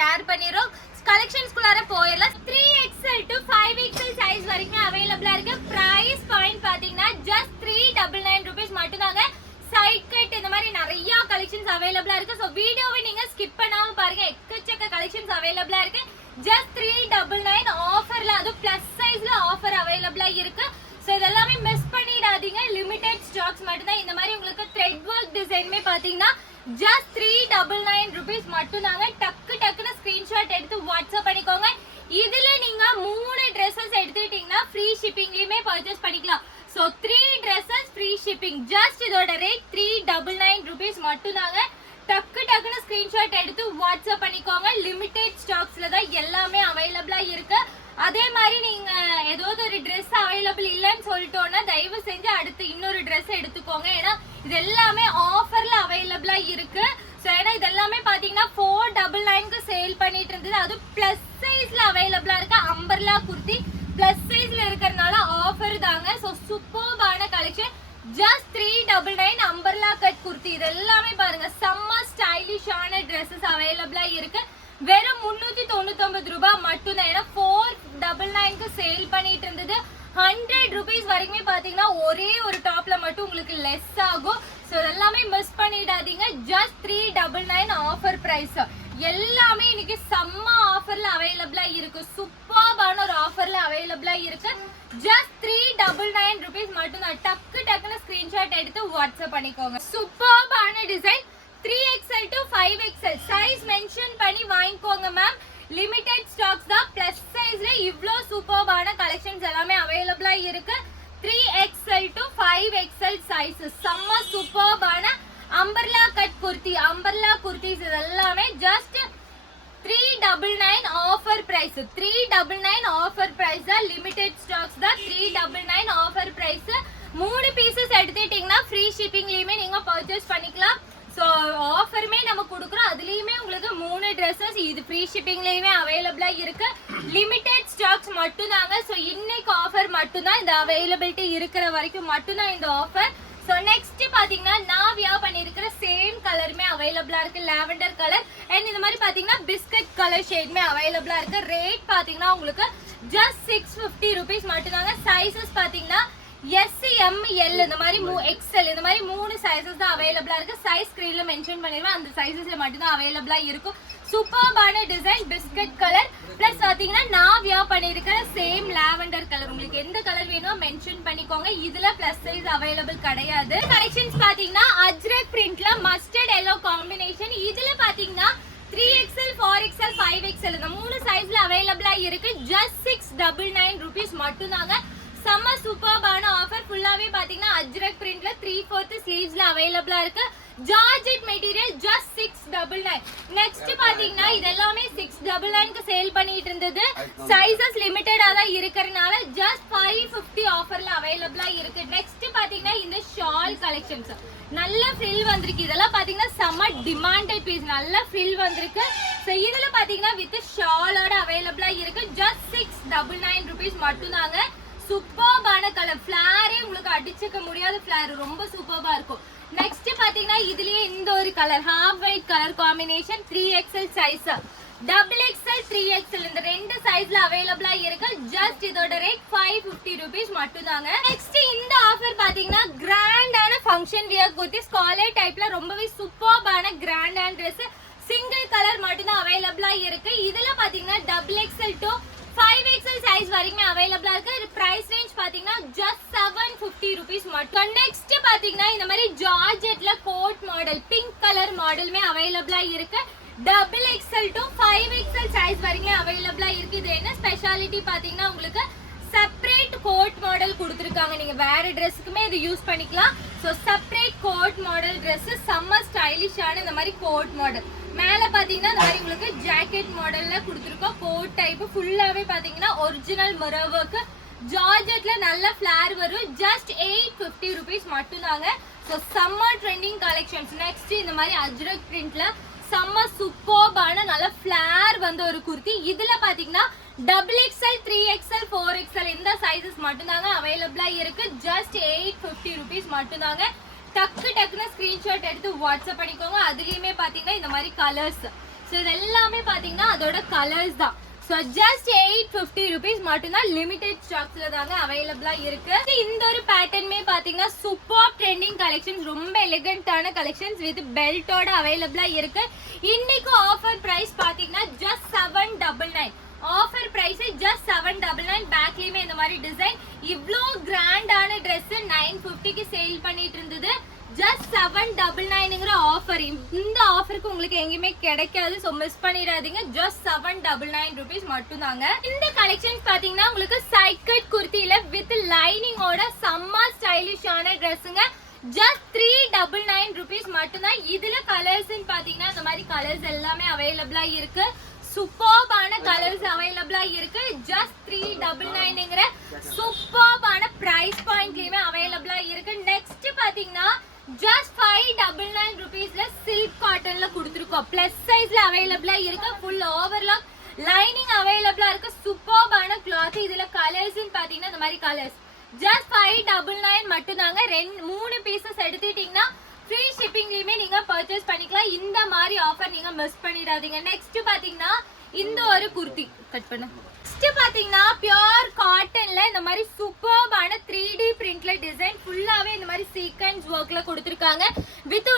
Share பண்ணிடுறோம் கலெக்ஷன்ஸ்குள்ளார போயிடலாம் three XL to five XL size வரைக்கும் அவைலபிளா இருக்கு. பிரைஸ் பாயிண்ட் பாத்தீங்கன்னா just three double nine rupees மட்டும்தாங்க. சைட் கட் இந்த மாதிரி நிறைய கலெக்ஷன்ஸ் அவைலபிளா இருக்கு. ஸோ வீடியோவை நீங்க ஸ்கிப் பண்ணாம பாருங்க. எக்கச்சக்க கலெக்ஷன்ஸ் அவைலபிளா இருக்கு. ஜஸ்ட் த்ரீ டபுள் நைன் ஆஃபர்ல அதுவும் பிளஸ் சைஸ்ல ஆஃபர் அவைலபிளா இருக்கு. ஸோ இதெல்லாமே மிஸ் பண்ணிடாதீங்க. லிமிடெட் ஸ்டாக்ஸ் மட்டும்தான். இந்த மாதிரி உங்களுக்கு த்ரெட் ஒர்க் டிசைனுமே பார்த்தீங்கன்னா just three double nine rupees மட்டும்தாங்க. டக்கு டக்குன்னு ஸ்கிரீன்ஷாட் எடுத்து வாட்ஸ்அப் பண்ணிக்கோங்க. இதுல நீங்க மூணு ட்ரெஸ்ஸஸ் எடுத்துக்கிட்டீங்கன்னா ஃப்ரீ ஷிப்பிங்லயுமே பர்ச்சேஸ் பண்ணிக்கலாம். So three dresses free shipping just இதோட rate three double nine rupees மட்டும்தாங்க. டக்கு டக்குன்னு ஸ்கிரீன்ஷாட் எடுத்து வாட்ஸ்அப் பண்ணிக்கோங்க. லிமிடெட் ஸ்டாக்ஸ்ல தான் எல்லாமே அவைலபிளா இருக்கு. அதே மாதிரி நீங்க ஏதோ அவைலபிள் இல்லைன்னு சொல்லிட்டோன்னா தயவு செஞ்சு அடுத்து இன்னொரு ட்ரெஸ் எடுத்துக்கோங்க. ஏன்னா இது எல்லாமே ஆஃபர்ல அவைலபிளா இருக்கு. ஸோ ஏன்னா இது எல்லாமே பாத்தீங்கன்னா ஃபோர் டபுள் நைன்க்கு சேல் பண்ணிட்டு இருந்தது. அது பிளஸ் சைஸ்ல அவைலபிளா இருக்கு அம்பர்லா குர்த்தி. பிளஸ் சைஸ்ல இருக்கிறதுனால ஆஃபர் தாங்க. So super collection just three double nine umbrella cut kurti இது எல்லாமே பாருங்க செம்ம ஸ்டைலிஷான ட்ரெஸ்ஸஸ் அவைலபிளா இருக்கு வெறும் முன்னூத்தி தொண்ணூத்தொன்பது ரூபாய் மட்டும்தான் ஏன்னா ஃபோர் டபுள் நைன்க்கு சேல் பண்ணிட்டு இருந்தது ஹண்ட்ரட் ருபீஸ் பார்த்தீங்கன்னா ஒரே ஒரு டாப்ல மட்டும் உங்களுக்கு லெஸ் ஆகும். ஸோ இதெல்லாமே மிஸ் பண்ணிடாதீங்க. Just three double nine offer price எல்லாமே இன்னைக்கு செம்ம ஆஃபர்ல அவைலபிளா இருக்கு. சூப்பர்பான ஒரு ஆஃபர்ல அவைலபிளா இருக்கு. Just three double nine rupees மட்டும் தான் டக்கு டக்குன்னு ஸ்கிரீன்ஷாட் எடுத்து வாட்ஸ்அப் பண்ணிக்கோங்க. சூப்பர்பான design three XL to five XL size mention பண்ணி வாங்கிக்கோங்க மேம் லிமிடெட் ஸ்டாக்ஸ் தான் பிளஸ் சைஸ்ல இவ்ளோ சூப்பர்பான கலெக்ஷன்ஸ் எல்லாமே அவைலபிளா இருக்கு three XL to five XL sizes செம்ம சூப்பர்பான umbrella cut kurti umbrella kurtis இது எல்லாமே just three double nine offer price three double nine offer price தான் லிமிடெட் ஸ்டாக்ஸ் தான் three double nine offer price மூணு பீசஸ் எடுத்துட்டீங்கன்னா ஃப்ரீ ஷிப்பிங்லயுமே நீங்க பர்ச்சேஸ் பண்ணிக்கலாம். ஸோ ஆஃபருமே நம்ம கொடுக்குறோம். அதுலேயுமே உங்களுக்கு மூணு ட்ரெஸ்ஸஸ் இது ஃப்ரீ ஷிப்பிங்லேயுமே அவைலபிளாக இருக்கு. லிமிடெட் ஸ்டாக்ஸ் மட்டும்தாங்க. ஸோ இன்னைக்கு ஆஃபர் மட்டும்தான் இந்த அவைலபிலிட்டி இருக்கிற வரைக்கும் மட்டும்தான் இந்த ஆஃபர் ஸோ நெக்ஸ்ட் பார்த்தீங்கன்னா நான் வியர் பண்ணியிருக்கிற சேம் கலருமே அவைலபிளாக இருக்குது லாவெண்டர் கலர் அண்ட் இந்த மாதிரி பார்த்தீங்கன்னா பிஸ்கட் கலர் ஷேட்மே அவைலபிளாக இருக்குது ரேட் பார்த்தீங்கன்னா உங்களுக்கு ஜஸ்ட் சிக்ஸ் ஃபிஃப்டி ருபீஸ் மட்டும்தாங்க. சைஸஸ் பார்த்தீங்கன்னா எஸ் எம் எல் இந்த மாதிரி மூ எக்ஸ்எல் இந்த மாதிரி மூணு சைஸஸ் தான் அவைலபிளா இருக்கு. சைஸ் ஸ்கிரீன்ல மென்ஷன் பண்ணிடுவேன் அந்த சைஸஸ்ல மட்டும் தான் அவைலபிளா இருக்கும். சூப்பர்பான டிசைன் பிஸ்கட் கலர் பிளஸ் பாத்தீங்கன்னா நான் வியர் பண்ணிருக்கிற சேம் லாவெண்டர் கலர் உங்களுக்கு எந்த கலர் வேணுமோ மென்ஷன் பண்ணிக்கோங்க. இதுல பிளஸ் சைஸ் அவைலபிள் கிடையாது. கலெக்ஷன்ஸ் பாத்தீங்கன்னா அஜ்ரக் பிரிண்ட்ல மஸ்டர்ட் எல்லோ காம்பினேஷன் இதுல பாத்தீங்கன்னா three XL four XL five XL இந்த மூணு சைஸ்ல அவைலபிளா இருக்கு. Just six double nine rupees மட்டும்தாங்க செம்ம சூப்பர்பான ஆஃபர் ஃபுல்லாவே பாத்தீங்கன்னா அஜ்ரக் பிரிண்ட்ல த்ரீ ஃபோர்த் ஸ்லீவ்ஸ்ல அவைலபிளா இருக்கு georgette material just six double nine next பாத்தீங்கன்னா இது எல்லாமே சிக்ஸ் டபுள் நைன்க்கு சேல் பண்ணிட்டு இருந்தது. சைசஸ் லிமிட்டடா தான் இருக்கறனால ஜஸ்ட் ஃபைவ் ஃபிஃப்டி ஆஃபர்ல அவைலபிளா இருக்கு. நெக்ஸ்ட் பாத்தீங்கன்னா இந்த ஷால் கலெக்ஷன்ஸ் நல்ல ஃப்ரில் வந்திருக்கு. இதெல்லாம் பாத்தீங்கன்னா செம்ம டிமாண்டட் பீஸ் நல்ல ஃப்ரில் வந்திருக்கு. ஸோ இதுல பாத்தீங்கன்னா வித் ஷாலோட அவைலபிளா இருக்கு. Just six double nine rupees மட்டும்தாங்க. சூப்பர்பான கலர் ஃபிளாரே உங்களுக்கு அடிச்சுக்க முடியாத ஃபிளார் ரொம்ப சூப்பர்பா இருக்கும். நெக்ஸ்ட் பாத்தீங்கன்னா இதுலயே இந்த ஒரு colour half white colour combination three XL size double XL three XL இந்த ரெண்டு சைஸ்ல அவைலபிளா இருக்கு. ஜஸ்ட் இதோட ரேட் ஃபைவ் ஃபிஃப்டி ருபீஸ் மட்டும்தாங்க. நெக்ஸ்ட் இந்த ஆஃபர் பாத்தீங்கன்னா கிராண்டான ஃபங்க்ஷன் வியர் குர்த்தி ஸ்காலர் டைப்ல ரொம்பவே சூப்பர்பான கிராண்டான ட்ரெஸ் சிங்கிள் கலர் மட்டும்தான் அவைலபிளா இருக்கு. இதுல பாத்தீங்கன்னா double XL to five XL size வரைக்குமே அவைலபிளா இருக்கு. இது பிரைஸ் ரேஞ்ச் பாத்தீங்கன்னா ஜஸ்ட் செவன் ஃபிஃப்டி ருபீஸ் மட்டும். நெக்ஸ்ட் பாத்தீங்கன்னா இந்த மாதிரி ஜார்ஜெட்ல கோட் மாடல் பிங்க் கலர் மாடலுமே அவைலபிளா இருக்கு. Double XL to five XL size வரைக்குமே அவைலபிளா இருக்கு. இது என்ன ஸ்பெஷாலிட்டி பாத்தீங்கன்னா உங்களுக்கு செப்பரேட் கோட் மாடல் கொடுத்துருக்காங்க. நீங்க வேற ட்ரெஸ்ஸுக்குமே இது யூஸ் பண்ணிக்கலாம். So separate coat model dress செம்ம ஸ்டைலிஷான இந்த மாதிரி கோட் மாடல் மேலே பார்த்தீங்கன்னா இந்த மாதிரி உங்களுக்கு ஜாக்கெட் மாடலில் கொடுத்துருக்கோம். கோட் டைப்பு ஃபுல்லாகவே பார்த்தீங்கன்னா ஒரிஜினல் மிரவர்க்கு ஒர்க் ஜார்ஜெட்ல நல்ல ஃபிளார் வரும். ஜஸ்ட் எயிட் ஃபிஃப்டி ருபீஸ் மட்டும்தாங்க. So summer trending collections next இந்த மாதிரி அஜ்ரக் பிரிண்ட்ல செம்ம சூப்பர்பான நல்ல ஃபிளார் வந்த ஒரு குர்த்தி. இதில் பார்த்தீங்கன்னா double XL three XL four XL இந்த சைஸஸ் மட்டும்தாங்க அவைலபிளாக இருக்கு. ஜஸ்ட் எயிட் ஃபிஃப்டி ருபீஸ் மட்டும்தாங்க. டக்கு டக்குன்னு ஸ்க்ரீன்ஷாட் எடுத்து வாட்ஸ்அப் பண்ணிக்கோங்க. அதுலேயுமே பார்த்தீங்கன்னா இந்த மாதிரி கலர்ஸ் ஸோ இது எல்லாமே பார்த்தீங்கன்னா அதோட கலர்ஸ் தான். So just eight fifty rupees மட்டும்தான் லிமிடெட் ஸ்டாக்ஸில் தாங்க அவைலபிளாக இருக்கு. இந்த ஒரு பேட்டர்னுமே பார்த்தீங்கன்னா சூப்பர் ட்ரெண்டிங் கலெக்ஷன்ஸ் ரொம்ப எலிகண்டான கலெக்ஷன்ஸ் வித் பெல்ட்டோட அவைலபிளாக இருக்கு. இன்னைக்கு ஆஃபர் ப்ரைஸ் பார்த்தீங்கன்னா just seven double nine offer price just seven double nine பேக்லேயுமே இந்த மாதிரி டிசைன் இவ்வளோ கிராண்டான ட்ரெஸ்ஸு நைன் ஃபிஃப்டிக்கு சேல் பண்ணிட்டு இருந்தது. ஜஸ்ட் செவன் டபுள் நைனுங்கிற ஆஃபர் இந்த ஆஃபருக்கு உங்களுக்கு எங்கேயுமே கிடைக்காது. ஸோ மிஸ் பண்ணிடாதீங்க. Just seven double nine rupees மட்டும்தாங்க. இந்த கலெக்ஷன்ஸ் பார்த்தீங்கன்னா உங்களுக்கு சைக்கட் குர்த்தியில வித் லைனிங்கோட செம்ம ஸ்டைலிஷான ட்ரெஸ்ஸுங்க just three double nine rupees மட்டும்தான். இதில் கலர்ஸ்ன்னு பார்த்தீங்கன்னா இந்த மாதிரி கலர்ஸ் எல்லாமே அவைலபிளாக இருக்குது சூப்பர்பான கலர்ஸ் அவைலபிளா இருக்கு. ஜஸ்ட் த்ரீ டபுள் நைனுங்கிற சூப்பர்பான பிரைஸ் பாயிண்ட்லயுமே அவைலபிளா இருக்கு. நெக்ஸ்ட் பாத்தீங்கன்னா ஜஸ்ட் ஃபைவ் டபுள் நைன் ருபீஸ்ல சில்க் காட்டன்ல கொடுத்துருக்கோம். பிளஸ் சைஸ்ல அவைலபிளா இருக்கு. ஃபுல் ஓவர்லாக் லைனிங் அவைலபிளா இருக்கு. சூப்பர்பான கிளாத் இதுல கலர்ஸ் பாத்தீங்கன்னா இந்த மாதிரி colours just five double nine மட்டும்தாங்க. ரெண்டு மூணு பீசஸ் எடுத்துட்டீங்கன்னா ஃப்ரீ ஷிப்பிங்லயுமே நீங்க பர்ச்சேஸ் பண்ணிக்கலாம். இந்த மாதிரி ஆஃபர் நீங்க மிஸ் பண்ணிடாதீங்க. நெக்ஸ்ட் பாத்தீங்கன்னா இந்த ஒரு குர்த்தி கட் பண்ண. நெக்ஸ்ட் பாத்தீங்கன்னா பியோர் காட்டன்ல இந்த மாதிரி சூப்பர்பான த்ரீ டி பிரிண்ட்ல டிசைன் ஃபுல்லாவே இந்த மாதிரி சீக்வன்ஸ் ஒர்க்ல கொடுத்துருக்காங்க. வித்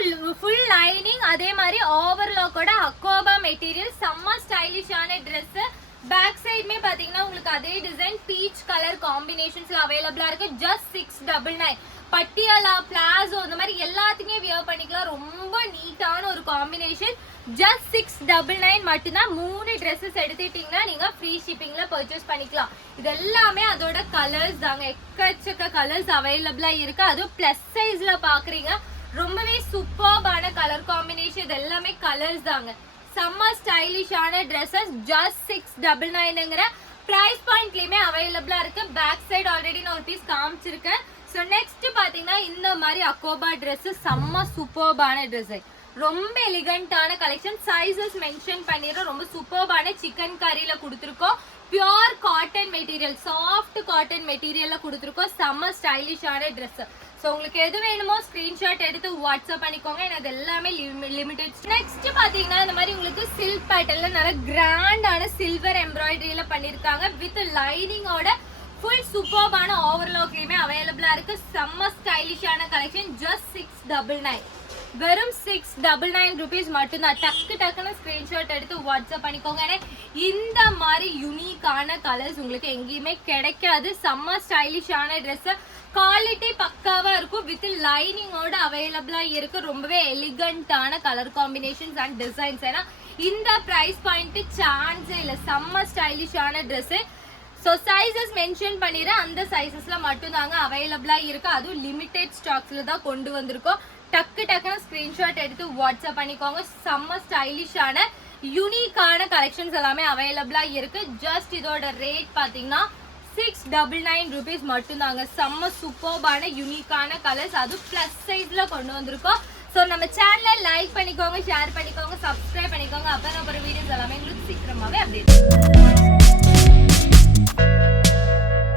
ஃபுல் லைனிங் அதே மாதிரி ஓவர்லாக்கோட அக்கோபா மெட்டீரியல் செம்ம ஸ்டைலிஷான ட்ரெஸ்ஸு பேக் சைடுமே பாத்தீங்கன்னா உங்களுக்கு அதே டிசைன் பீச் கலர் காம்பினேஷன்ஸ்ல அவைலபிளா இருக்கு. Just six double nine Patiala palazzo இந்த மாதிரி எல்லாத்துக்குமே வியர் பண்ணிக்கலாம். ரொம்ப நீட்டான ஒரு combination just six double nine மட்டும்தான் மூணு ட்ரெஸ்ஸஸ் எடுத்துட்டீங்கன்னா நீங்க ஃப்ரீ ஷிப்பிங்ல பர்ச்சேஸ் பண்ணிக்கலாம். இது எல்லாமே அதோட கலர்ஸ் தாங்க. எக்கச்சக்க கலர்ஸ் அவைலபிளா இருக்கு. அதுவும் பிளஸ் சைஸ்ல பாக்குறீங்க. ரொம்பவே சூப்பர்பான கலர் காம்பினேஷன் இது எல்லாமே கலர்ஸ் தாங்க. செம்ம ஸ்டைலிஷான ட்ரெஸ்ஸஸ் ஜஸ்ட் சிக்ஸ் டபுள் நைனுங்கிற ப்ரைஸ் பாயிண்ட்லேயுமே அவைலபிளாக இருக்கு. பேக் சைடு ஆல்ரெடி நான் ஒரு பீஸ் காமிச்சிருக்கேன். ஸோ நெக்ஸ்ட் பார்த்தீங்கன்னா இந்த மாதிரி அக்கோபா ட்ரெஸ்ஸு செம்ம சூப்பர்பான ட்ரெஸ்ஸு ரொம்ப எலிகண்டான கலெக்ஷன் சைஸஸ் மென்ஷன் பண்ணிடுறோம். ரொம்ப சூப்பர்பான சிக்கன் கறியில் கொடுத்துருக்கோம். Pure cotton material soft cotton மெட்டீரியலில் கொடுத்துருக்கோம். செம்ம ஸ்டைலிஷான ட்ரெஸ்ஸு ஸோ உங்களுக்கு எது வேணுமோ ஸ்க்ரீன்ஷாட் எடுத்து வாட்ஸ்அப் பண்ணிக்கோங்க. எனக்கு எல்லாமே லிமிடெட் நெக்ஸ்ட் பார்த்தீங்கன்னா இந்த மாதிரி உங்களுக்கு சில்க் பேட்டர்ல நல்ல கிராண்டான சில்வர் எம்ப்ராய்டரியில பண்ணியிருக்காங்க வித் லைனிங்கோட ஃபுல் சூப்பர்பான ஓவர்லாக்லயுமே அவைலபிளாக இருக்கு. செம்ம ஸ்டைலிஷான collection just six double nine வெறும் சிக்ஸ் டபுள் நைன் ருபீஸ் மட்டும்தான். டக்கு டக்குன்னு ஸ்க்ரீன்ஷாட் எடுத்து வாட்ஸ்அப் பண்ணிக்கோங்க. ஏன்னா இந்த மாதிரி யூனிக்கான கலர்ஸ் உங்களுக்கு எங்கேயுமே கிடைக்காது. செம்ம ஸ்டைலிஷான ட்ரெஸ்ஸை குவாலிட்டி பக்காவா இருக்கும். வித் லைனிங்கோட அவைலபிளா இருக்கு. ரொம்பவே எலிகண்டான கலர் காம்பினேஷன்ஸ் அண்ட் டிசைன்ஸ் ஏன்னா இந்த பிரைஸ் பாயிண்ட் சான்ஸே இல்லை. செம்ம ஸ்டைலிஷான ட்ரெஸ் ஸோ சைஸஸ் மென்ஷன் பண்ணிடுறேன் அந்த சைஸஸில் மட்டும்தாங்க அவைலபிளா இருக்கு. அதுவும் லிமிடெட் ஸ்டாக்ஸ்ல தான் கொண்டு வந்திருக்கோம். டக்கு டக்குன்னு ஸ்கிரீன்ஷாட் எடுத்து வாட்ஸ்அப் பண்ணிக்கோங்க. செம்ம ஸ்டைலிஷான யூனிக்கான கலெக்ஷன்ஸ் எல்லாமே அவைலபிளாக இருக்குது ஜஸ்ட் இதோட ரேட் பார்த்தீங்கன்னா சிக்ஸ் டபுள் நைன் ருபீஸ் மட்டும்தாங்க. செம்ம சூப்பர்பான யூனிக்கான கலர்ஸ் அதுவும் ப்ளஸ் சைஸில் கொண்டு வந்திருக்கோம். ஸோ நம்ம சேனலை லைக் பண்ணிக்கோங்க ஷேர் பண்ணிக்கோங்க சப்ஸ்கிரைப் பண்ணிக்கோங்க. அப்புறம் அப்புறம் வீடியோஸ் எல்லாமே உங்களுக்கு சீக்கிரமாவே அப்டேட்